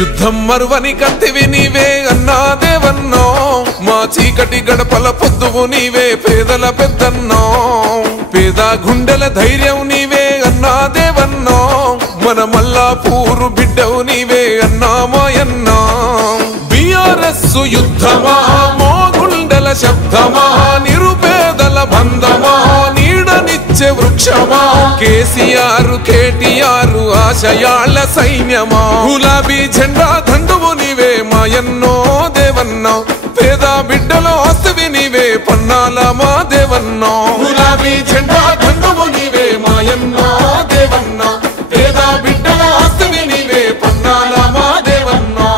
యుద్ధం మరువని కత్తివి నీవే అన్నా దేవన్నో, మా చీకటి గడపల పొద్దువు నీవే పేదల పెద్దన్నో, పేద గుండెల ధైర్యం నీవే అన్నా దేవన్నో, మన మల్లాపూరు బిడ్డవు నీవే అన్నా మాయన్నా. బిఆర్ఎస్ యుద్ధమా మో గుండెల శబ్దమా, నిరుపేదల బంధమా నీడనిచ్చే వృక్షమా, కేసీఆర్ కేటీఆర్ ఆశయాళ్ళ సైన్యమా, గులాబీ జెండా దండువు నీవే మాయన్నో దేవన్నో, పేద బిడ్డలో ఆస్తివి నీవే పన్నాల మా దేవన్నో, గులాబీ జెండా దండువు నీవే మాయన్నో దేవన్నో, పేద బిడ్డలో ఆస్తివి నీవే పన్నాల మా దేవన్నో.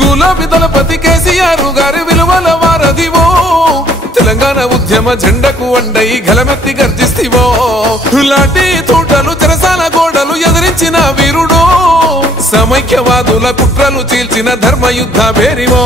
గులాబీ దళపతి కేసీఆర్ గారి విలువల వారధివో, తెలంగాణ ఉద్యమ జెండకు అండై గలమెత్తి గర్జిస్తివో, లాఠీ తోటలు చెరసాల గోడలు ఎదిరించిన వీరుడో, సమైక్యవాదుల కుట్రలు చీల్చిన ధర్మయుద్ధ బేరివో,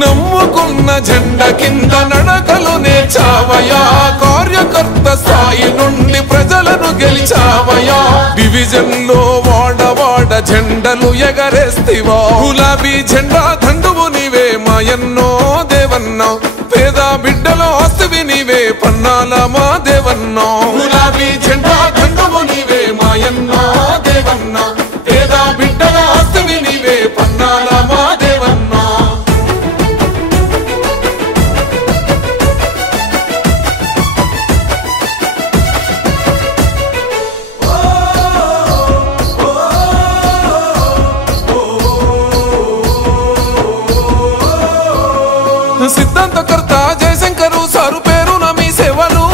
నమ్ముకున్న జెండ కింద నడకలు నేర్చావయా, కార్యకర్త స్థాయి నుండి ప్రజలను గెలిచావయా, డివిజన్ లో వాడవాడ జెండలు ఎగరేస్తివో, గులాబీ జెండా దండువు నీవే మాయన్నో దేవన్నో, పేద బిడ్డలో ఆస్తివి నీవే పన్నాల మా దేవన్నో, గులాబీ జెండా దండువు నీవే మాయన్నో దేవన్నో, పేద బిడ్డలో ఆస్తివి నీవే పన్నాల మా దేవన్నో. సిద్ధాంతకర్త జయశంకరు సారు పేరున మీ సేవలు,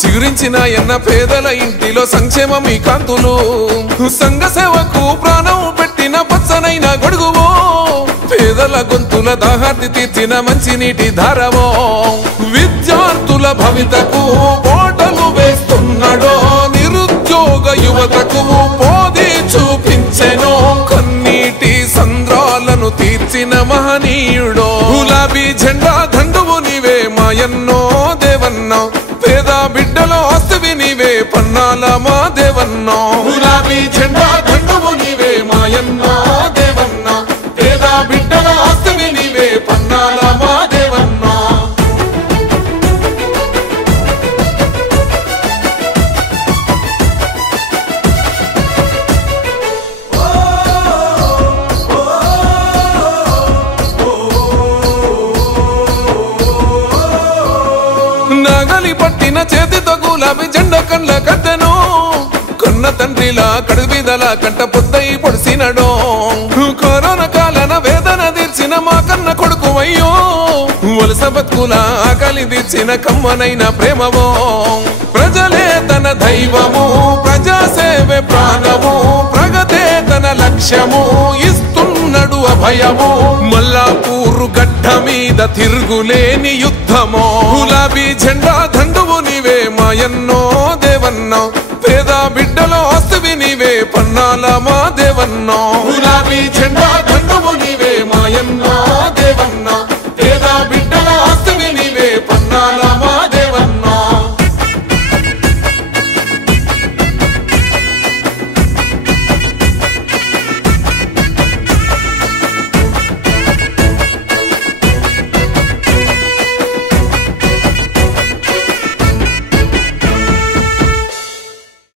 చిగురించిన ఎన్న పేదల ఇంటిలో సంక్షేమ మీ కాంతులు, సంఘ సేవకు ప్రాణం పెట్టిన పచ్చనైన గొడుగువో, పేదల గొంతుల దాహార్తి తీర్చిన మంచినీటి ధారవో, విద్యార్థుల భవితకు ఓటలు వేస్తున్నాడో, నిరుద్యోగ యువతకు పోది చూపించెనో, కన్నీటి సంద్రాలను తీర్చిన మహనీయుడో, గులాబీ జెండా దండువు నీవే మాయన్నో దేవన్నో, పేద బిడ్డలో ఆస్తివి నీవే పన్నాల మా దేవన్నో, గులాబీ జెండా దండువు నీవే మాయన్నో దేవన్నో, పేద బిడ్డలో ఆస్తివి నీవే పన్నాల మా దేవన్నో. నగలి పట్టిన చేతితో గులాబీ జెండా కండ్ల కట్టెను, కన్న తండ్రిలా కడుబిదల కంట పొద్దై పొడిసినడో, కరోనా కాలన వేదన తీర్చిన మా కన్న కొడుకు అయ్యో, వలస బతుకుల ఆకలి తీర్చిన కమ్మనైన ప్రేమవో, ప్రజలే తన దైవము ప్రజాసేవే ప్రాణము, ప్రగతే తన లక్ష్యము ఇస్తున్నాడు అభయము, మల్లాపూరు గడ్డ మీద తిరుగులేని యుద్ధమో, గులాబీ జెండా దండువు నీవే మాయన్నో దేవన్నో, పేద బిడ్డలో ఆస్తివి నీవే పన్నాల మా